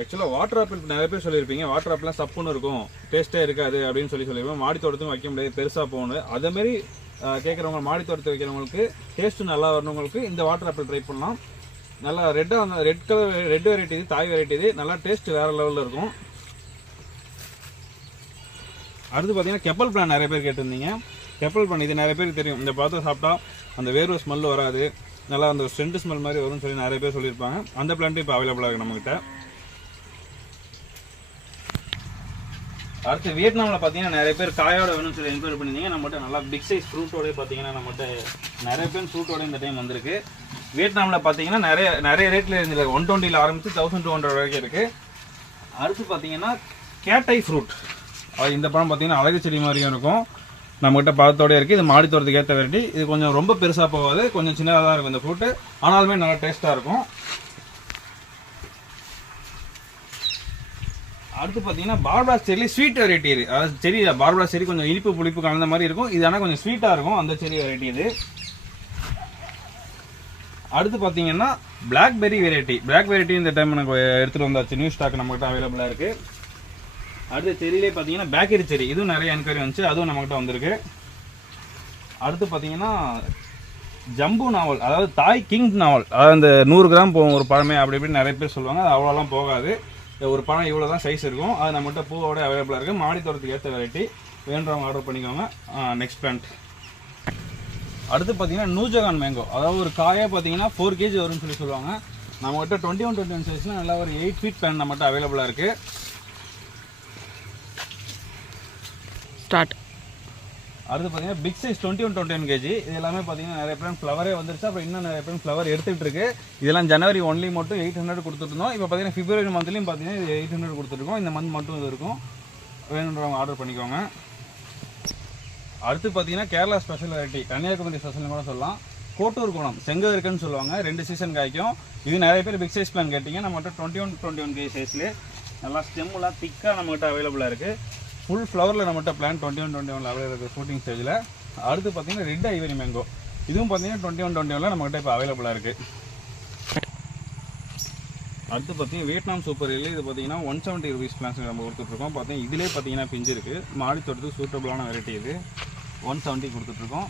ஆக்சுவலாக water apple நிறைய பேர் சொல்லியிருப்பீங்க. வாட்டர் ஆப்பிள்லாம் சப்புன்னு இருக்கும். டேஸ்ட்டே இருக்காது அப்படின்னு சொல்லி சொல்லியிருப்போம் மாடி தோட்டத்துக்கும் வைக்க முடியாது. பெருசாக போகணும். அதேமாரி கேட்குறவங்க மாடி தோட்டத்தை வைக்கிறவங்களுக்கு டேஸ்ட்டு நல்லா வரணுங்களுக்கு இந்த வாட்டர் ஆப்பிள் ட்ரை பண்ணலாம். நல்லா ரெட்டாக அந்த ரெட் கலர் ரெட் வெரைட்டி இது தாய் வெரைட்டி இது. நல்லா டேஸ்ட் வேறு லெவலில் இருக்கும். அடுத்து பார்த்தீங்கன்னா கெப்பல் பிளான் நிறைய பேர் கேட்டிருந்தீங்க. கெப்பல் பிளான் இது நிறைய பேருக்கு தெரியும். இந்த பழத்தை சாப்பிட்டா அந்த வேர்வை ஸ்மெல் வராது. நல்லா அந்த ஸ்ட்ரென்ட் ஸ்மெல் மாதிரி வரும்னு சொல்லி நிறைய பேர் சொல்லியிருப்பாங்க. அந்த பிளான்ட்டும் இப்போ அவைலபிளாக இருக்குது நம்மகிட்ட. அடுத்து வியட்நாமில் பார்த்தீங்கன்னா நிறைய பேர் காயோட வேணும்னு சொல்லி என்கொயரி பண்ணியிருந்தீங்க. நம்மகிட்ட நல்லா பிக் சைஸ் ஃப்ரூட்டோடய பார்த்தீங்கன்னா நம்மகிட்ட நிறைய பேர் ஃப்ரூட்டோட இந்த டைம் வந்திருக்கு. வியட்நாமில் பார்த்தீங்கன்னா நிறைய நிறைய ரேட்டில் இருந்தது ஒன் டுவெண்ட்டியில் ஆரம்பித்து தௌசண்ட் டூ ஹண்ட்ரட் வரைக்கும் இருக்குது அடுத்து பார்த்தீங்கன்னா கேட்டை ஃப்ரூட் அது இந்த பழம் பார்த்தீங்கன்னா அழகு செடி மாதிரியும் இருக்கும். நம்மகிட்ட பழத்தோடய இருக்குது இது மாடி தோட்டத்துக்கு ஏற்ற வெரைட்டி இது கொஞ்சம் ரொம்ப பெருசாக போகாது. கொஞ்சம் சின்னதாக தான் இருக்கும் இந்த ஃப்ரூட்டு ஆனாலுமே நல்லா டேஸ்ட்டாக இருக்கும். அடுத்து பார்த்தீங்கன்னா பார்பரா செரி ஸ்வீட் வெரைட்டி இது. அதாவது செரி பார்பரா செரி கொஞ்சம் இனிப்பு புளிப்பு கலந்த மாதிரி இருக்கும். இது ஆனால் கொஞ்சம் ஸ்வீட்டாக இருக்கும் அந்த செரி வெரைட்டி இது. அடுத்து பார்த்தீங்கன்னா பிளாக்பெரி வெரைட்டி பிளாக் வெரைட்டி இந்த டைம் எனக்கு எடுத்துகிட்டு வந்தாச்சு. நியூ ஸ்டாக் நம்மகிட்ட அவைலபிளாக இருக்குது அடுத்து செரியிலே பார்த்தீங்கன்னா பேக்கரி செரி இதுவும் நிறைய என்கொயரி வந்துச்சு. அதுவும் நம்மகிட்ட வந்திருக்கு. அடுத்து பார்த்தீங்கன்னா ஜம்பு நாவல் அதாவது தாய் கிங் நாவல் அதாவது இந்த நூறு கிராம் போகும் ஒரு பழமை அப்படி இப்படி நிறைய பேர் சொல்லுவாங்க. அது அவ்வளோலாம் போகாது. ஒரு பழம் இவ்வளோ தான் சைஸ் இருக்கும். அது நம்மகிட்ட பூவோட அவைலபிளாக இருக்குது மாடி தோட்டத்துக்கு ஏற்ற வெரைட்டி வேண்டவங்க ஆர்டர் பண்ணிக்கோங்க. நெக்ஸ்ட் பிளான்ட் அடுத்து பார்த்தீங்கன்னா நூஜகான் மேங்கோ அதாவது ஒரு காயாக பார்த்தீங்கன்னா ஃபோர் கேஜி வரும்னு சொல்லி சொல்லுவாங்க. நம்மகிட்ட டுவெண்ட்டி ஒன் டுவெண்ட்டி ஒன் சைஸ்னால் நல்லா ஒரு எயிட் ஃபீட் பிளான் நம்மகிட்ட அவைலபிளாக இருக்குது ஸ்டார்ட் அடுத்து பார்த்தீங்கன்னா big size twenty one twenty one KG இது எல்லாமே பார்த்தீங்கன்னா நிறைய பேர் ஃப்ளவரே வந்துருச்சு. அப்புறம் இன்னும் நிறைய பேர் ஃப்ளவர் எடுத்துகிட்டு இருக்கு. இதெல்லாம் ஜனவரி ஒன்லி மட்டும் எயிட் ஹண்ட்ரட் கொடுத்துருந்தோம் இப்போ பார்த்தீங்கன்னா பிப்ரவரி மந்த்லையும் பார்த்தீங்கன்னா இது எயிட் ஹண்ட்ரட் கொடுத்துருக்கோம் இந்த மந்த் மட்டும் இது இருக்கும். வேணுன்றவங்க ஆர்டர் பண்ணிக்கோங்க. அடுத்து பார்த்தீங்கன்னா கேரளா ஸ்பெஷல் வெரைட்டி கன்னியாகுமரி ஸ்பெஷல்னு கூட சொல்லலாம். கோட்டூர் குணம் செங்கருக்குன்னு சொல்லுவாங்க. ரெண்டு சீசன் காய்க்கும். இது நிறைய பேர் பிக் சைஸ் பிளான் கேட்டிங்க. நம்மகிட்ட twenty one twenty one K சைஸ்லேயே நல்லா ஸ்டெம்லாம் திக்காக நம்மகிட்ட அவைலபிளாக இருக்குது ஃபுல் ஃப்ளவரில் நம்மகிட்ட plant twenty one twenty one available இருக்குது ஷூட்டிங் ஸ்டேஜில் அடுத்து பார்த்தீங்கன்னா ரெட் ஐவரி மேங்கோ இதுவும் பார்த்தீங்கன்னா டுவெண்ட்டி ஒன் டுவெண்ட்டி ஒனில் நம்மகிட்ட இப்போ அவைலபிளாக இருக்குது அடுத்து பார்த்தீங்கன்னா வியட்நாம் சூப்பர் இல்லை இது பார்த்தீங்கன்னா ஒன் செவன்ட்டி ருபீஸ் பிளான்ஸ் நம்ம கொடுத்துட்ருக்கோம். பார்த்தீங்கன்னா இதிலே பார்த்தீங்கன்னா பிஞ்சு இருக்குது மாடி தோட்டத்துக்கு சூட்டபிளான வெரைட்டி இது. ஒன் செவன்ட்டி கொடுத்துட்ருக்கோம்.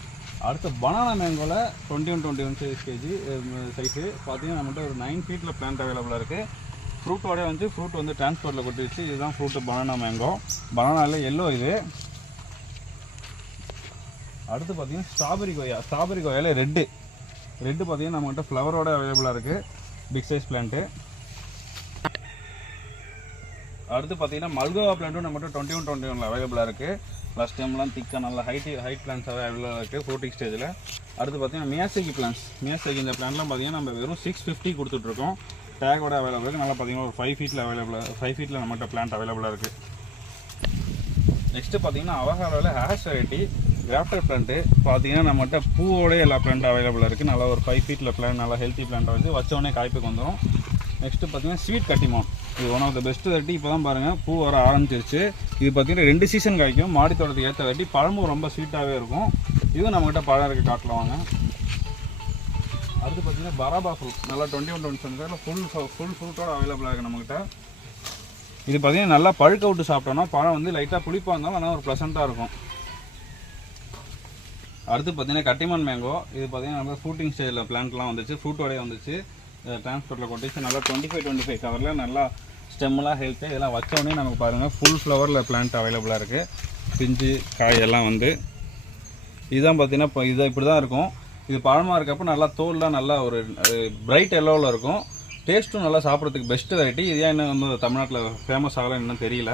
அடுத்து banana மேங்கோவில் twenty one twenty one size KG size பார்த்தீங்கன்னா நம்மகிட்ட ஒரு நைன் ஃபீட்டில் பிளான்ட் அவைலபிளாக இருக்குது ஃப்ரூட்டோட வந்து ஃப்ரூட் வந்து டிரான்ஸ்போர்ட்டில் கொட்டிடுச்சு இதுதான் ஃப்ரூட்டு பனானா மேங்கோ. பனானாவில் எல்லோ இது. அடுத்து பார்த்தீங்கன்னா ஸ்ட்ராபெரி கொய்யா ஸ்ட்ராபெரி கொய்யாவில் ரெட்டு. ரெட்டு பார்த்தீங்கன்னா நம்மகிட்ட ஃப்ளவரோட அவைலபிளாக இருக்குது பிக் சைஸ் பிளான்ட்டு அடுத்து பார்த்தீங்கன்னா மல்கோவா பிளான்ட்டும் நம்மகிட்ட டுவெண்ட்டி ஒன் டுவெண்ட்டி ஒனில் அவைலபிளாக இருக்குது லாஸ்ட் டைம்லாம் திக்காக நல்ல ஹைட் ஹைட் பிளான்ஸாகவே அவைலபிளாக இருக்குது ஃப்ரூட்டிங் ஸ்டேஜில் அடுத்து பார்த்தீங்கன்னா மியாசகி பிளான்ஸ் மியாசகி இந்த பிளான்லாம் பார்த்தீங்கன்னா நம்ம வெறும் சிக்ஸ் ஃபிஃப்டி கொடுத்துட்ருக்கோம். டேக்கோட அவைலபிள் இருக்குது நல்லா பார்த்தீங்கன்னா ஒரு ஃபைவ் ஃபீட்டில் அவைலபிளாக ஃபைவ் ஃபீட்டில் நம்மகிட்ட பிளான்ட் அவைலபிளாக இருக்குது நெக்ஸ்ட்டு பார்த்தீங்கன்னா அவகாரோவில் ஹேஷ் வெரைட்டி கிராஃப்டர் பிளான்ட்டு பார்த்தீங்கன்னா நம்மகிட்ட பூவோட எல்லா பிளான்ட் அவைலபிளாக இருக்குது நல்லா ஒரு ஃபைவ் ஃபீட்டில் பிளான் நல்லா ஹெல்த்தி பிளான்ட்டாக வச்சு வச்சோடனே காய்ப்புக்கு வந்துடும் நெக்ஸ்ட்டு பார்த்தீங்கன்னா ஸ்வீட் கட்டிமான் இது one of the best variety இப்போ தான் பாருங்கள் பூ வர ஆரம்பிச்சிருச்சு. இது பார்த்தீங்கன்னா ரெண்டு சீசன் காய்க்கும். மாடி தோட்டத்துக்கு ஏற்ற வெரைட்டி பழமும் ரொம்ப ஸ்வீட்டாகவே இருக்கும். இதுவும் நம்மகிட்ட பழம் இருக்குது காட்டில் வாங்க. அடுத்து பார்த்தீங்கன்னா பராபா ஃப்ரூட் நல்லா twenty one twenty full full ஃப்ரூட்டோட available இருக்குது நம்மகிட்ட. இது பார்த்தீங்கன்னா நல்லா பழுக்க விட்டு சாப்பிட்டோம்னா பழம் வந்து லைட்டாக புளிப்பாக இருந்தாலும் ஆனால் ஒரு ப்ளசண்ட்டாக இருக்கும். அடுத்து பார்த்தீங்கன்னா கட்டிமான் மேங்கோ இது பார்த்தீங்கன்னா நம்ம ஃப்ரூட்டிங் ஸ்டேஜில் பிளான்ட்லாம் வந்துச்சு. ஃப்ரூட்டோடய வந்துச்சு. டிரான்ஸ்போர்ட்டில் கொட்டிச்சு. நல்லா டுவெண்ட்டி ஃபைவ் டுவெண்ட்டி ஃபைவ் கவரில் நல்லா ஸ்டெம்மெல்லாம் ஹெல்த்து இதெல்லாம் வச்சோடனே நமக்கு பாருங்கள் ஃபுல் ஃப்ளவரில் பிளான்ட் அவைலபிளாக இருக்குது பிஞ்சு காய் எல்லாம் வந்து. இதுதான் பார்த்தீங்கன்னா இப்போ இது இப்படி தான் இருக்கும். இது பழமாக இருக்கப்போ நல்லா தோல்லாம் நல்லா ஒரு பிரைட் எல்லோவில் இருக்கும். டேஸ்ட்டும் நல்லா சாப்பிட்றதுக்கு பெஸ்ட்டு வெரைட்டி இது ஏன் இன்னும் வந்து தமிழ்நாட்டில் ஃபேமஸ் ஆகலாம் இன்னும் தெரியல.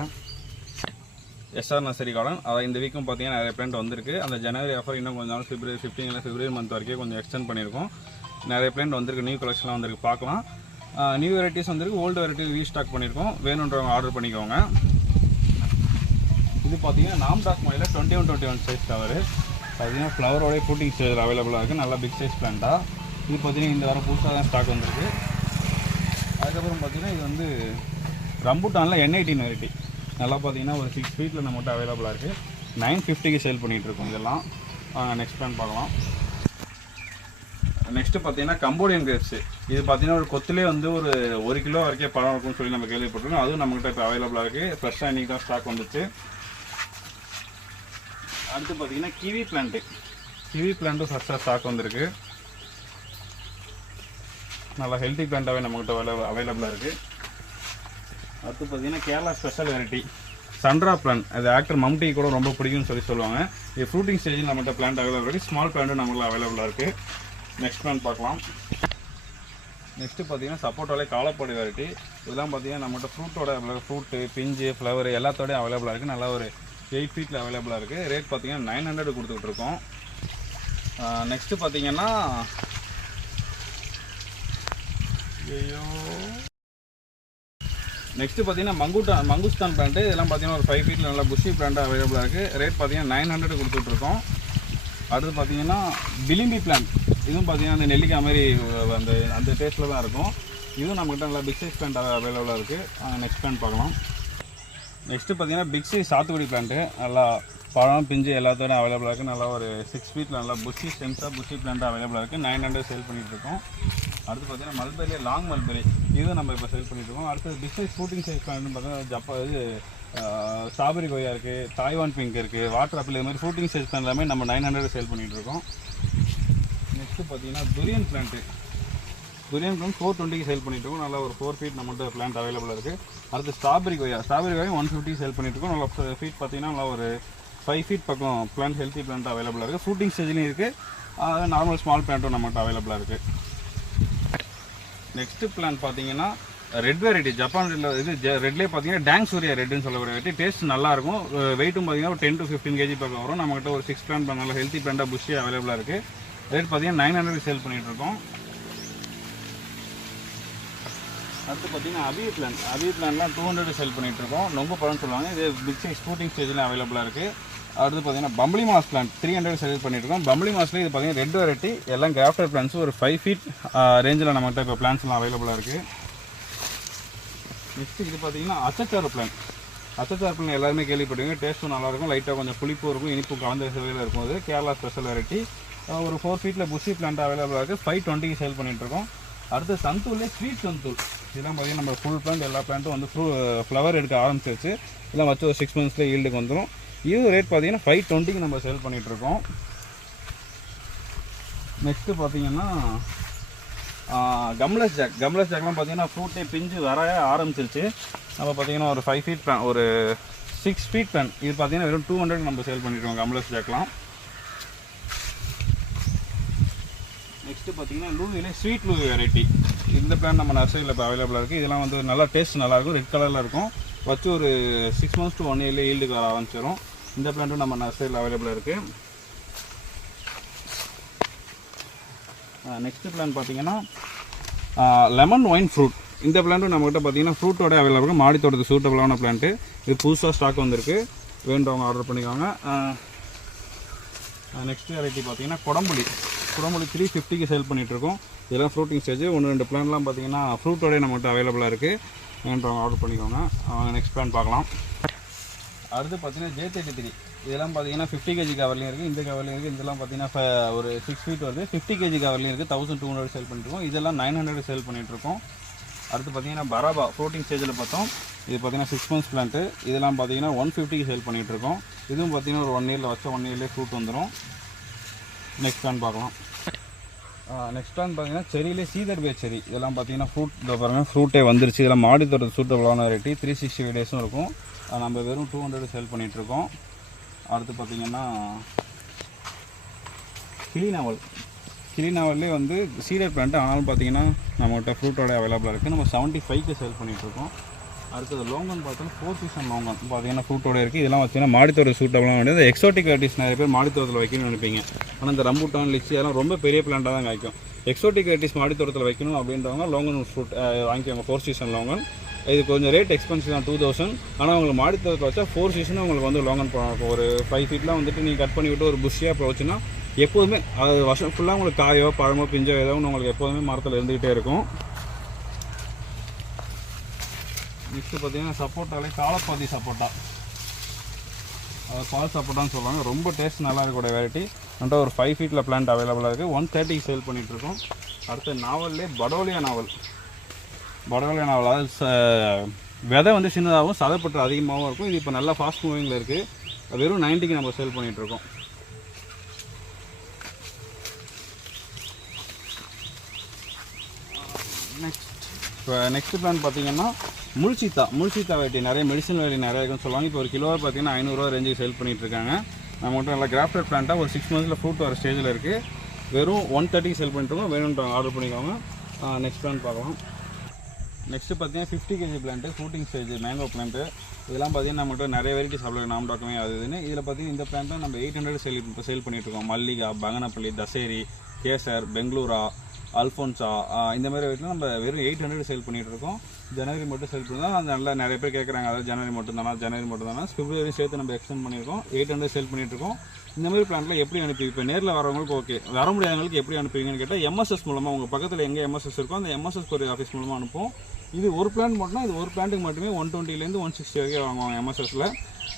எஸ்ஆர் நர்சரி கார்டன் அதான் இந்த வீக்கும் பார்த்தீங்கன்னா நிறைய பிளான்ட் வந்திருக்கு. அந்த ஜனவரி ஆஃபர் இன்னும் கொஞ்சம் நாள் ஃபிப்ரவரி ஃபிஃப்டீன் இல்லை மந்த் வரைக்கும் கொஞ்சம் எக்ஸ்டெண்ட் பண்ணியிருக்கோம். நிறைய பிளான்ட் வந்திருக்கு. நியூ கலெக்ஷன்லாம் வந்திருக்கு. பார்க்கலாம். நியூ வெரைட்டிஸ் வந்திருக்கு. ஓல்டு வெரைட்டி ரீஸ்டாக் பண்ணியிருக்கோம். வேணுன்றவங்க ஆர்டர் பண்ணிக்கோங்க. இது பார்த்தீங்கன்னா நாம்டாக் மொழியில் twenty one twenty one size cover பார்த்தீங்கன்னா ஃப்ளவரோட ஃப்ரூட்டிங் ஸ்டேஜில் அவைலபிளாக இருக்குது நல்லா பிக் சைஸ் பிளான்ட்டாக இது பார்த்தீங்கன்னா இந்த வாரம் புதுசாக தான் ஸ்டாக் வந்திருக்கு. அதுக்கப்புறம் பார்த்தீங்கன்னா இது வந்து ரம்புட்டானில் என் எயிட்டின் வெரைட்டி நல்லா பார்த்தீங்கன்னா ஒரு சிக்ஸ் ஃபீட்டில் நம்மகிட்ட அவைலபிளாக இருக்குது நைன் ஃபிஃப்டிக்கு சேல் பண்ணிகிட்ருக்கோம் இதெல்லாம். நெக்ஸ்ட் பிளான் பார்க்கலாம். நெக்ஸ்ட்டு பார்த்தீங்கன்னா கம்போடியன் கிரேப்ஸு இது பார்த்தீங்கன்னா ஒரு கொத்துலேயே வந்து ஒரு ஒரு கிலோ வரைக்கும் பழம் இருக்கும்னு சொல்லி நம்ம கேள்விப்பட்டிருக்கோம். அதுவும் நம்மகிட்ட இப்போ அவைலபிளாக இருக்குது ஃப்ரெஷ்ஷாக இன்றைக்கி தான் ஸ்டாக் வந்துச்சு. அடுத்து பார்த்தீங்கன்னா கிவி பிளான்ட்டு கிவி பிளான்ட்டும் ஃபஸ்ட்டாக ஸ்டாக் வந்திருக்கு. நல்லா ஹெல்த்தி பிளான்ட்டாகவே நம்மகிட்ட அவைல அவைலபிளாக இருக்குது அடுத்து பார்த்தீங்கன்னா கேரளா ஸ்பெஷல் வெரைட்டி சண்ட்ரா பிளான் அது ஆக்டர் மம்டி கூட ரொம்ப பிடிக்கும்னு சொல்லி சொல்லுவாங்க. இது ஃப்ரூட்டிங் ஸ்டேஜில் நம்மகிட்ட பிளான்ட் அவைலபிள் இருக்குது ஸ்மால் பிளான்ட்டும் நம்மளுக்கு அவைலபிளாக இருக்குது நெக்ஸ்ட் பிளான் பார்க்கலாம். நெக்ஸ்ட்டு பார்த்தீங்கன்னா சப்போட்டாலே காலப்பாடி வெரைட்டி இதெல்லாம் பார்த்தீங்கன்னா நம்மகிட்ட ஃப்ரூட்டோட ஃப்ரூட்டு பிஞ்சு ஃப்ளவர் எல்லாத்தோடய அவைலபிளாக இருக்குது நல்லா ஒரு எயிட் ஃபீட்டில் அவைலபிளாக இருக்குது ரேட் பார்த்தீங்கன்னா நைன் ஹண்ட்ரட் கொடுத்துட்ருக்கோம் நெக்ஸ்ட்டு பார்த்தீங்கன்னா ஐயோ நெக்ஸ்ட்டு பார்த்தீங்கன்னா மங்குட்டா மங்குஸ்தான் பிளான்ட் இதெல்லாம் பார்த்தீங்கன்னா ஒரு ஃபைவ் ஃபீட்டில் நல்லா புஷி பிளான்ட் அவைலபிளாக இருக்குது ரேட் பார்த்தீங்கன்னா நைன் ஹண்ட்ரட் கொடுத்துட்ருக்கோம் அடுத்து பார்த்தீங்கன்னா பிலிம்பி பிளான்ட் இதுவும் பார்த்தீங்கன்னா அந்த நெல்லிக்காய் மாதிரி அந்த அந்த டேஸ்ட்டில் தான் இருக்கும். இதுவும் நம்மக்கிட்ட நல்லா பிஸ்னஸ் பிளான்ட் அவைலபிளாக இருக்குது நெக்ஸ்ட் பிளான் பார்க்கலாம். நெக்ஸ்ட்டு பார்த்தீங்கன்னா பிக் சாத்துக்குடி பிளான்ட்டு நல்லா பழம் பிஞ்சு எல்லாத்தோட அவைலபிளாக இருக்குது நல்லா ஒரு சிக்ஸ் ஃபீட்டில் நல்லா புஷி ஸ்டெம்ஸாக புஷி பிளான்ட் அவைலபிளாக இருக்குது நைன் ஹண்ட்ரட் சேல் பண்ணிகிட்ருக்கோம் அடுத்து பார்த்தீங்கன்னா மல்பெரி லாங் மல்பெரி இது நம்ம இப்போ சேல் பண்ணிட்டுருக்கோம் அடுத்து பிக் சைஸ் சைஸ் பிளான்ட்னு பார்த்தீங்கன்னா ஜப்பா இது ஸ்ட்ராபெரி கொய்யா இருக்குது தாய்வான் பிங்க் இருக்குது வாட்டர் ஆப்பிள் இது மாதிரி ஷூட்டிங் சைஸ் பிளான் எல்லாமே நம்ம நைன் ஹண்ட்ரட் சேல் பண்ணிகிட்ருக்கோம் நெக்ஸ்ட்டு பார்த்தீங்கன்னா durian plant Thuriyan plant four டுவெண்ட்டிக்கு சேல் பண்ணிட்டு இருக்கோம் நல்லா ஒரு ஃபோர் ஃபீட் நம்மகிட்ட பிளான்ட் அவைலபிளாக இருக்குது அடுத்து ஸ்ட்ராபெரி கொய்யா. ஸ்ட்ராபெரி கொய்யா ஒன் ஃபிஃப்டி சேல் பண்ணிட்டு இருக்கோம் நல்லா ஃபீட் பார்த்தீங்கன்னா நல்லா ஒரு ஃபைவ் ஃபீட் பக்கம் பிளான்ட் ஹெல்த்தி பிளான்ட் அவைலபிளாக இருக்குது ஃப்ரூட்டிங் ஸ்டேஜ்லையும் இருக்குது நார்மல் ஸ்மால் பிளான்ட்டும் நம்மகிட்ட அவைலபிளாக இருக்குது நெக்ஸ்ட் பிளான் பார்த்தீங்கன்னா ரெட் வெரைட்டி ஜப்பான் ரெட்டில் இது ரெட்லேயே பார்த்தீங்கன்னா டேங் சூரியா ரெட்னு சொல்லக்கூடிய வெரைட்டி டேஸ்ட் நல்லா இருக்கும். வெயிட்டும் பார்த்தீங்கன்னா ஒரு டென் டு ஃபிஃப்டின் கேஜி பக்கம் வரும். நம்மகிட்ட ஒரு சிக்ஸ் பிளான் நல்ல ஹெல்த்தி பிளான்ட்டாக புஷ்ஷி அவைலபிளாக இருக்குது ரேட் பார்த்தீங்கன்னா நைன் ஹண்ட்ரட் சேல் பண்ணிட்டு அடுத்து பார்த்தீங்கன்னா அபி பிளான் பிளான்லாம் டூ ஹண்ட்ரட் செல் பண்ணிகிட்ருக்கோம் இருக்கோம் நொங்கு பழம்னு சொல்லுவாங்க. இது பிக் சைஸ் ஷூட்டிங் ஸ்டேஜில் அவைலபிளாக இருக்குது அடுத்து பார்த்தீங்கன்னா பம்பளி மாஸ் பிளான் த்ரீ ஹண்ட்ரட் செல் பண்ணியிருக்கோம் பம்பளி மாஸ்லேயே இது பார்த்தீங்கன்னா ரெட் வெரைட்டி எல்லாம் கிராஃப்டர் பிளான்ஸ் ஒரு ஃபைவ் ஃபீட் ரேஞ்சில் நம்மகிட்ட இப்போ பிளான்ஸ்லாம் அவைலபிளாக இருக்குது நெக்ஸ்ட் இது பார்த்தீங்கன்னா அச்சச்சாறு பிளான் அச்சச்சாறு பிளான் எல்லாருமே கேள்விப்பட்டீங்க டேஸ்ட்டும் நல்லாயிருக்கும். லைட்டாக கொஞ்சம் புளிப்பு இருக்கும். இனிப்பு கலந்த சுவையில் இருக்கும் அது கேரளா ஸ்பெஷல் வெரைட்டி ஒரு ஃபோர் ஃபீட்டில் புஷி பிளான்ட் அவைலபிளாக இருக்குது ஃபைவ் டுவெண்ட்டிக்கு சேல் பண்ணிகிட்ருக்கோம் இருக்கோம் அடுத்து சந்தூர்லேயே ஸ்வீட் சந்தூர் இதெல்லாம் பார்த்தீங்கன்னா நம்ம ஃபுல் பிளான்ட் எல்லா பிளான்ட்டும் வந்து ஃப்ரூ ஃப்ளவர் uh, எடுக்க ஆரம்பிச்சிருச்சு. இதெல்லாம் வச்சு ஒரு சிக்ஸ் மந்த்ஸ்லேயே ஈல்டுக்கு வந்துடும் இது ரேட் பார்த்தீங்கன்னா ஃபைவ் டுவெண்ட்டிக்கு நம்ம சேல் பண்ணிகிட்ருக்கோம் இருக்கோம். நெக்ஸ்ட்டு பார்த்தீங்கன்னா கம்லஸ் ஜாக் கம்லஸ் ஜாக்லாம் பார்த்தீங்கன்னா ஃப்ரூட்டே பிஞ்சு வர ஆரம்பிச்சிருச்சு. நம்ம பார்த்தீங்கன்னா ஒரு ஃபைவ் ஃபீட் பிளான் ஒரு சிக்ஸ் ஃபீட் பிளான் இது பார்த்தீங்கன்னா வெறும் டூ ஹண்ட்ரட் நம்ம சேல் பண்ணிருக்கோம் கம்லஸ் ஜாக்லாம் நெக்ஸ்ட்டு பார்த்தீங்கன்னா லூவிலே ஸ்வீட் லூவி வெரைட்டி இந்த பிளான் நம்ம நர்சரியில் இப்போ அவைலபிளாக இருக்குது இதெல்லாம் வந்து நல்லா டேஸ்ட் நல்லாயிருக்கும் ரெட் கலரில் இருக்கும். வச்சு ஒரு சிக்ஸ் மந்த்ஸ் டு ஒன் இயர்லேயே ஈல்டுக்கு வர ஆரம்பிச்சிடும் இந்த பிளான்ட்டும் நம்ம நர்சரியில் அவைலபிளாக இருக்குது நெக்ஸ்ட் பிளான் பார்த்தீங்கன்னா லெமன் ஒயின் ஃப்ரூட் இந்த பிளான்ட்டும் நம்மகிட்ட பார்த்தீங்கன்னா ஃப்ரூட்டோட அவைலபிள் இருக்கும் மாடி தோட்டத்துக்கு சூட்டபிளான பிளான்ட்டு இது புதுசாக ஸ்டாக் வந்திருக்கு. வேண்டவங்க ஆர்டர் பண்ணிக்கோங்க. நெக்ஸ்ட் வெரைட்டி பார்த்தீங்கன்னா குடம்புளி. குடம்புளி த்ரீ ஃபிஃப்டிக்கு சேல் பண்ணிகிட்ருக்கோம் இதெல்லாம் ஃப்ரூட்டிங் ஸ்டேஜ். ஒன்று ரெண்டு பிளான்லாம் பார்த்தீங்கன்னா ஃப்ரூட்டோடய நம்மகிட்ட அவைலபிளாக இருக்குது வேண்டவங்க ஆர்டர் பண்ணிக்கோங்க. நெக்ஸ்ட் பிளான் பார்க்கலாம். அடுத்து பார்த்தீங்கன்னா ஜே தேர்ட்டி த்ரீ இதெல்லாம் பார்த்தீங்கன்னா ஃபிஃப்டி கேஜி கவர்லையும் இருக்குது இந்த கவர்லையும் இருக்குது இதெல்லாம் பார்த்தீங்கன்னா ஒரு சிக்ஸ் ஃபீட் வருது. ஃபிஃப்டி கேஜி கவர்லையும் இருக்குது தௌசண்ட் டூ ஹண்ட்ரட் சேல் பண்ணிட்டுருக்கோம் இதெல்லாம் நைன் ஹண்ட்ரட் சேல் பண்ணிகிட்ருக்கோம் அடுத்து பார்த்தீங்கன்னா பராபா ஃப்ரோட்டிங் ஸ்டேஜில் பார்த்தோம். இது பார்த்தீங்கன்னா சிக்ஸ் மந்த்ஸ் பிளான்ட்டு இதெல்லாம் பார்த்தீங்கன்னா ஒன் ஃபிஃப்டிக்கு சேல் பண்ணிகிட்ருக்கோம் இதுவும் பார்த்தீங்கன்னா ஒரு ஒன் இயரில் வச்ச ஒன் இயர்லேயே ஃப்ரூட் வந்துடும் நெக்ஸ்ட் பிளான் பார்க்கலாம். நெக்ஸ்ட் வந்து பார்த்தீங்கன்னா செரியிலே சீதர் பே செரி. இதெல்லாம் பார்த்தீங்கன்னா ஃப்ரூட் இதை பாருங்கள் ஃப்ரூட்டே வந்துருச்சு. இதெல்லாம் மாடி தோட்டம் சூட்டபிளான வெரைட்டி த்ரீ சிக்ஸ்டி ஃபைவ் டேஸும் இருக்கும். நம்ம வெறும் டூ ஹண்ட்ரட் சேல் பண்ணிகிட்ருக்கோம் அடுத்து பார்த்தீங்கன்னா கிளி நாவல். கிளி நாவல்லே வந்து சீரியல் பிளான்ட் ஆனாலும் பார்த்தீங்கன்னா நம்மகிட்ட ஃப்ரூட்டோட அவைலபிளாக இருக்குது நம்ம செவன்ட்டி ஃபைவ்க்கு சேல் பண்ணிகிட்ருக்கோம் அடுத்தது லோங்கன் பார்த்தோன்னா ஃபோர் சீசன் லோங்கன். பார்த்தீங்கன்னா ஃப்ரூட்டோட இருக்குது இதெல்லாம் வச்சீங்கன்னா மாடித்தோட சூட்டபிளாக வேண்டியது எக்ஸோட்டிக் வெரைட்டிஸ் நிறைய பேர் மாடித்தோட்டத்தில் வைக்கணும்னு நினைப்பீங்க. ஆனால் இந்த ரம்பூட்டான் லிச்சி அதெல்லாம் ரொம்ப பெரிய பிளான்ட்டாக தான் காய்க்கும். எக்ஸோட்டிக் வெரைட்டிஸ் மாடித்தோட்டத்தில் வைக்கணும் அப்படின்றவங்க லோங்கன் ஃப்ரூட் வாங்கிக்கோங்க. Four season longan. இது கொஞ்சம் ரேட் எக்ஸ்பென்சிவ் தான் டூ தௌசண்ட் ஆனால் உங்களுக்கு மாடித்தோட்டத்தில் வச்சா ஃபோர் சீசனும் உங்களுக்கு வந்து லோங்கன் பழம் ஒரு ஃபைவ் ஃபீட்லாம் வந்துட்டு நீங்கள் கட் பண்ணி விட்டு ஒரு புஷ்ஷியாக இப்போ வச்சுன்னா எப்போதுமே அது வருஷம் ஃபுல்லாக உங்களுக்கு காயோ பழமோ பிஞ்சோ ஏதோ ஒன்று உங்களுக்கு எப்போதுமே மரத்தில் இருந்துக்கிட்டே இருக்கும். நெக்ஸ்ட்டு பார்த்தீங்கன்னா சப்போட்டாலே காலப்பாதி சப்போட்டா. அது பால் சப்போட்டான்னு சொல்லுவாங்க. ரொம்ப டேஸ்ட் நல்லா இருக்கக்கூடிய வெரைட்டி நம்மகிட்ட ஒரு ஃபைவ் ஃபீட்டில் பிளான்ட் அவைலபிளாக இருக்குது ஒன் தேர்ட்டிக்கு சேல் பண்ணிகிட்ருக்கோம் அடுத்து நாவல்லே படோலியா நாவல். படோலியா நாவல். அதாவது ச- விதை வந்து சின்னதாகவும் சதைப்பட்டு அதிகமாகவும் இருக்கும். இது இப்போ நல்லா ஃபாஸ்ட் மூவிங்கில் இருக்குது வெறும் நைன்ட்டிக்கு நம்ம சேல் பண்ணிகிட்ருக்கோம் நெக்ஸ்ட் இப்போ நெக்ஸ்ட் பிளான் பார்த்தீங்கன்னா முள்சீத்தா முள்சீத்தா வெரைட்டி நிறைய மெடிசன் வெரைட்டி நிறைய இருக்குன்னு சொல்லுவாங்க. இப்போ ஒரு கிலோ பார்த்தீங்கன்னா ஐநூறுரூவா ரேஞ்சுக்கு சேல் பண்ணிட்டு இருக்காங்க. நம்ம மட்டும் நல்லா கிராஃப்டட் பிளான்ட்டாக ஒரு சிக்ஸ் மந்த்ஸில் ஃப்ரூட் வர ஸ்டேஜில் இருக்குது வெறும் ஒன் தேர்ட்டிக்கு சேல் பண்ணிட்டுருக்கோம் வேணுன்றவங்க ஆர்டர் பண்ணிக்கோங்க. நெக்ஸ்ட் பிளான் பார்க்கலாம். நெக்ஸ்ட்டு பார்த்தீங்கன்னா fifty KG plant fruiting stage mango plant இதெல்லாம் பார்த்தீங்கன்னா நம்மகிட்ட நிறைய வெரைட்டிஸ் அவ்வளோ நாம் டாக்குமே அது இதுன்னு. இதில் பார்த்தீங்கன்னா இந்த பிளான்ட்டை நம்ம எயிட் ஹண்ட்ரட் சேல் இப்போ சேல் பண்ணிட்டு இருக்கோம். மல்லிகா பங்கனப்பள்ளி தசேரி கேசர் பெங்களூரா அல்ஃபோன்ஸா இந்த மாதிரி வெரைட்டிலாம் நம்ம வெறும் எயிட் ஹண்ட்ரட் சேல் பண்ணிகிட்டு இருக்கோம். ஜனவரி மட்டும் சேல் பண்ணால் அது நல்லா நிறைய பேர் கேட்குறாங்க அதாவது ஜனவரி மட்டும் தானா ஜனவரி மட்டும் தானா. பிப்ரவரி சேர்த்து நம்ம எக்ஸ்டெண்ட் பண்ணியிருக்கோம் எயிட் ஹண்ட்ரட் சேல் பண்ணிகிட்ருக்கோம் இந்த மாதிரி பிளான்ட்ல எப்படி அனுப்பி இப்போ நேரில் வரவங்களுக்கு ஓகே வர முடியாதவங்களுக்கு எப்படி அனுப்புவீங்கன்னு கேட்டால் எம்எஸ்எஸ் மூலமாக உங்கள் பக்கத்தில் எங்கே எம்எஸ்எஸ் இருக்கோ அந்த எம்எஸ்எஸ் கொரியர் ஆஃபீஸ் மூலமாக அனுப்புவோம். இது ஒரு பிளான் மட்டும்னா இது ஒரு பிளான்ட்டுக்கு மட்டுமே ஒன் டுவெண்ட்டிலேருந்து ஒன் சிக்ஸ்டி வரைக்கும் வாங்குவாங்க எம்எஸ்எஸில்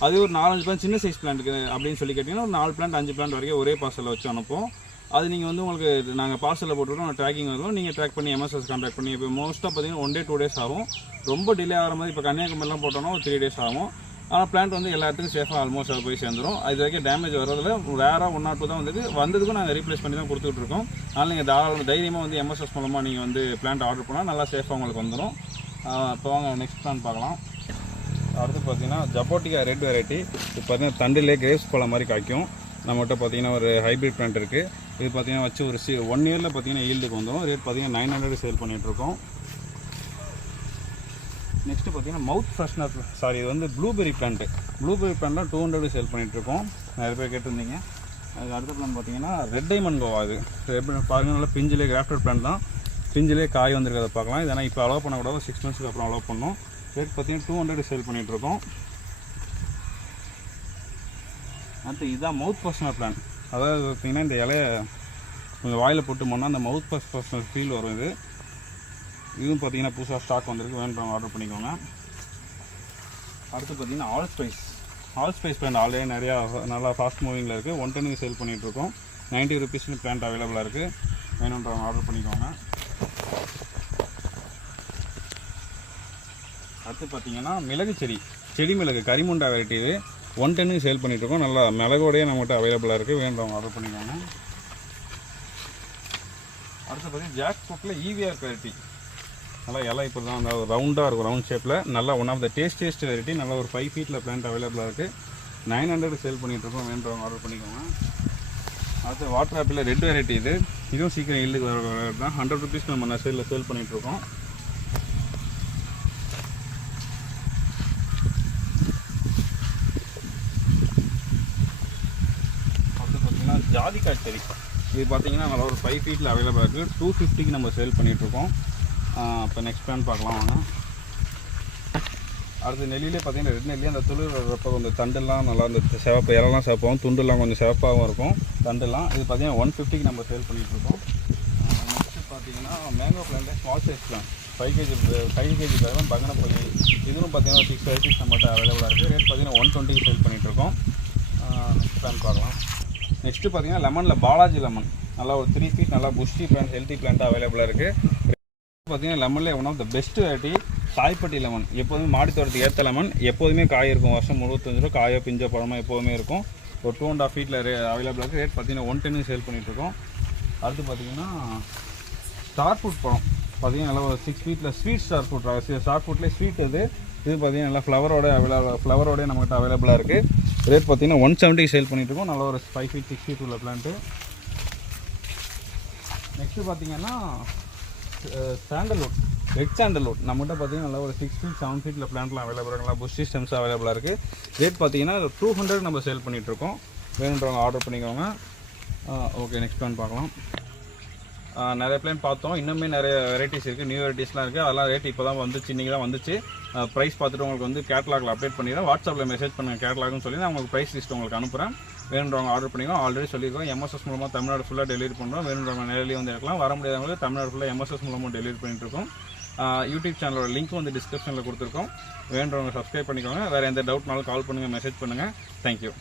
அது ஒரு நாலஞ்சு பிளான் சின்ன சைஸ் பிளான்ட்டுக்கு அப்படின்னு சொல்லி கேட்டிங்கன்னா ஒரு நாலு பிளான் அஞ்சு பிளான் வரைக்கும் ஒரே பார்சலில் வச்சு அனுப்புவோம். அது நீங்கள் வந்து உங்களுக்கு நாங்கள் பார்சலில் போட்டுவிட்டோம் ட்ராக்கிங் வரும். நீங்கள் ட்ராக் பண்ணி எம்எஸ்எஸ் கான்டாக்ட் பண்ணி இப்போ மோஸ்ட்டாக பார்த்தீங்கன்னா ஒன் டே டூ டேஸ் ஆகும். ரொம்ப டிலே ஆகிற மாதிரி இப்போ கன்னியாகுமரிலாம் போட்டோம்னா ஒரு த்ரீ டேஸ் ஆகும். ஆனால் பிளான்ட் வந்து எல்லா இடத்துக்கும் சேஃபாக ஆல்மோஸ்ட் போய் சேர்ந்துடும் அது வரைக்கும் டேமேஜ் வரதில் வேறு ஒன் நாட் டூ தான் வந்தது. வந்ததுக்கும் நாங்கள் ரீப்ளேஸ் பண்ணி தான் கொடுத்துட்டு இருக்கோம். அதனால் நீங்கள் தாராளம் தைரியமாக வந்து எம்எஸ்எஸ் மூலமாக நீங்கள் வந்து பிளான்ட் ஆர்டர் பண்ணால் நல்லா சேஃபாக உங்களுக்கு வந்துடும் இப்போ வாங்க நெக்ஸ்ட் பிளான் பார்க்கலாம். அடுத்து பார்த்தீங்கன்னா ஜப்போட்டிகா ரெட் வெரைட்டி இப்போ பார்த்தீங்கன்னா தண்டிலே கிரேப்ஸ் பழம் மாதிரி காய்க்கும். நம்மகிட்ட பார்த்தீங்கன்னா ஒரு ஹைபிரிட் பிளான்ட் இருக்குது இது பார்த்தீங்கன்னா வச்சு ஒரு சி ஒன் இயரில் பார்த்தீங்கன்னா ஈல்டுக்கு வந்துடும் ரேட் பார்த்தீங்கன்னா நைன் ஹண்ட்ரட் சேல் பண்ணிகிட்ருக்கோம் நெக்ஸ்ட்டு பார்த்தீங்கன்னா மவுத் ஃப்ரெஷ்னர் சாரி இது வந்து ப்ளூபெரி பிளான்ட்டு ப்ளூபெரி பிளான்ட்லாம் டூ ஹண்ட்ரட் சேல் பண்ணிகிட்ருக்கோம் நிறைய பேர் கேட்டிருந்தீங்க. அதுக்கு அடுத்த பிளான் பார்த்தீங்கன்னா ரெட் டைமண்ட் கோவா இது. ரெட் பாருங்க நல்லா பிஞ்சிலே கிராஃப்டட் பிளான் தான். பிஞ்சிலே காய் வந்திருக்கிறத பார்க்கலாம். இதனால் இப்போ அலோவ் பண்ணக்கூடாது. சிக்ஸ் மந்த்ஸ்க்கு அப்புறம் அலோவ் பண்ணோம் ரேட் பார்த்தீங்கன்னா டூ ஹண்ட்ரட் சேல் பண்ணிகிட்ருக்கோம் அடுத்து இதுதான் மவுத் பர்சனல் பிளான் அதாவது பார்த்திங்கன்னா இந்த இலைய கொஞ்சம் வாயில் போட்டு போனால் அந்த மவுத் பர்ஸ் பர்சனல் ஃபீல் வரும் இது. இதுவும் பார்த்தீங்கன்னா புதுசாக ஸ்டாக் வந்திருக்கு. வேணும் ஆர்டர் பண்ணிக்கோங்க. அடுத்து பார்த்தீங்கன்னா all spice all spice plant already நிறையா நல்லா ஃபாஸ்ட் மூவிங்கில் இருக்குது ஒன் டென்னுக்கு சேல் பண்ணிகிட்ருக்கோம் நைன்ட்டி ருபீஸ்னு பிளான்ட் அவைலபிளாக இருக்குது வேணுன்றவங்க ஆர்டர் பண்ணிக்கோங்க. அடுத்து பார்த்தீங்கன்னா மிளகு செடி. செடி மிளகு கரிமுண்டா வெரைட்டி இது. ஒன் டென்னுக்கு சேல் பண்ணிகிட்ருக்கோம் நல்லா மிளகோடய நம்மகிட்ட அவைலபிளாக இருக்குது வேண்டவங்க ஆர்டர் பண்ணிக்கோங்க. அடுத்து பார்த்தீங்கன்னா ஜாக் ஃப்ரூட்டில் ஈவிஆர் வெரைட்டி நல்லா இலை இப்போ தான் அந்த ரவுண்டாக இருக்கும் ரவுண்ட் ஷேப்பில் நல்லா one of the tastiest variety நல்லா ஒரு ஃபைவ் ஃபீட்டில் பிளான்ட் அவைலபிளாக இருக்குது நைன் ஹண்ட்ரட் சேல் பண்ணிகிட்ருக்கோம் வேண்டவங்க ஆர்டர் பண்ணிக்கோங்க. அடுத்து வாட்டர் ஆப்பிளில் ரெட் வெரைட்டி இது. இதுவும் சீக்கிரம் இல்லுக்கு வர தான் ஹண்ட்ரட் ருபீஸ் நம்ம நர்சரியில் சேல் பண்ணிகிட்ருக்கோம் அடுத்து பார்த்தீங்கன்னா ஜாதிக்காய் செடி இது பார்த்தீங்கன்னா நல்லா ஒரு ஃபைவ் ஃபீட்டில் அவைலபிளாக இருக்குது டூ ஃபிஃப்டிக்கு நம்ம சேல் பண்ணிகிட்ருக்கோம் இப்போ நெக்ஸ்ட் பிளான் பார்க்கலாம் வாங்க. அடுத்து நெல்லியிலே பார்த்தீங்கன்னா ரெட் நெல்லி அந்த துளிர் வர்றப்போ கொஞ்சம் தண்டெல்லாம் நல்லா இந்த சிவப்பு இலெல்லாம் சிவப்பாகவும் துண்டுலாம் கொஞ்சம் சிவப்பாகவும் இருக்கும். தண்டெல்லாம். இது பார்த்தீங்கன்னா ஒன் ஃபிஃப்டிக்கு நம்ம சேல் பண்ணிகிட்ருக்கோம் நெக்ஸ்ட்டு பார்த்தீங்கன்னா mango plant small size plant five KG five KG பேரும் பங்கனப்பள்ளி. இதுவும் பார்த்தீங்கன்னா சிக்ஸ் வெரைட்டிஸ் நம்மகிட்ட அவைலபிளாக இருக்குது ரேட் பார்த்தீங்கன்னா ஒன் டுவெண்ட்டிக்கு சேல் பண்ணிகிட்ருக்கோம் நெக்ஸ்ட் பிளான் பார்க்கலாம். நெக்ஸ்ட்டு பார்த்தீங்கன்னா லெமனில் பாலாஜி லெமன் நல்லா ஒரு த்ரீ ஃபீட் நல்லா புஷ்டி பிளான்ட் ஹெல்த்தி பிளான்ட்டாக அவைலபிளாக இருக்குது பார்த்தீங்கன்னா லெமனில் one of the best variety சாய்ப்பட்டி lemon எப்போதுமே மாடி தோட்டத்துக்கு ஏற்ற லெமன் எப்போதுமே காய் இருக்கும். வருஷம் முழுவத்தஞ்சு ரூபா காயோ பிஞ்சோ பழமோ எப்போதுமே இருக்கும். ஒரு டூ அண்ட் ஆஃப் ஃபீட்டில் ரே அவைலபிளாக இருக்குது ரேட் பார்த்தீங்கன்னா ஒன் டென்னு சேல் பண்ணிகிட்ருக்கோம் அடுத்து பார்த்தீங்கன்னா ஸ்டார் ஃப்ரூட் பழம். பார்த்தீங்கன்னா நல்லா ஒரு சிக்ஸ் ஃபீட்டில் ஸ்வீட் ஸ்டார் ஃப்ரூட் ஸ்டார் ஃப்ரூட்லேயே ஸ்வீட் இது. இது பார்த்தீங்கன்னா நல்லா ஃப்ளவரோட அவைலபிள் ஃப்ளவரோடய நம்மகிட்ட அவைலபிளாக இருக்குது ரேட் பார்த்தீங்கன்னா ஒன் செவன்ட்டிக்கு சேல் பண்ணிகிட்ருக்கோம் நல்லா ஒரு ஃபைவ் ஃபீட் சிக்ஸ் ஃபீட் உள்ள பிளான்ட்டு நெக்ஸ்ட்டு பார்த்தீங்கன்னா சாண்டல்வுட் ரெட் சாண்டல்வுட் நம்மகிட்ட பார்த்தீங்கன்னா நல்லா ஒரு சிக்ஸ் ஃபீட் செவன் ஃபீட்டில் பிளான்ட்லாம் அவைலபிள் இருக்குங்களா புஷ் சிஸ்டம்ஸ் அவைலபிளாக இருக்குது ரேட் பார்த்தீங்கன்னா டூ ஹண்ட்ரட் நம்ம சேல் பண்ணிகிட்ருக்கோம் வேணுன்றவங்க ஆர்டர் பண்ணிக்கோங்க. ஓகே நெக்ஸ்ட் பிளான் பார்க்கலாம். நிறைய பிளான் பார்த்தோம். இன்னுமே நிறைய வெரைட்டிஸ் இருக்குது நியூ வெரைட்டிஸ்லாம் இருக்குது அதெல்லாம் ரேட் இப்போ தான் வந்துச்சு இன்றைக்கி தான் வந்துச்சு ப்ரைஸ் பார்த்துட்டு உங்களுக்கு வந்து கேட்லாகில் அப்டேட் பண்ணிடுறேன். வாட்ஸ்அப்பில் மெசேஜ் பண்ணுங்கள் கேட்லாக்னு சொல்லி நான் உங்களுக்கு ப்ரைஸ் லிஸ்ட் உங்களுக்கு அனுப்புகிறேன் வேணுன்றவங்க ஆர்டர் பண்ணிக்கோங்க. ஆல்ரெடி சொல்லியிருக்கோம். எம்எஸ்எஸ் மூலமாக தமிழ்நாடு ஃபுல்லாக டெலிவரி பண்ணுறோம் வேணுன்றவங்க நேரிலேயே வந்து இருக்கலாம் வர முடியாதவங்க தமிழ்நாடு ஃபுல்லாக எம்எஸ்எஸ் மூலமாக டெலிவரி பண்ணிட்டுருக்கோம் யூடியூப் சேனலோட லிங்க் வந்து டிஸ்கிரிப்ஷனில் கொடுத்துருக்கோம். வேணுன்றவங்க சப்ஸ்கிரைப் பண்ணிக்கோங்க. வேறு எந்த டவுட்னாலும் கால் பண்ணுங்கள் மெசேஜ் பண்ணுங்கள் தேங்க்யூ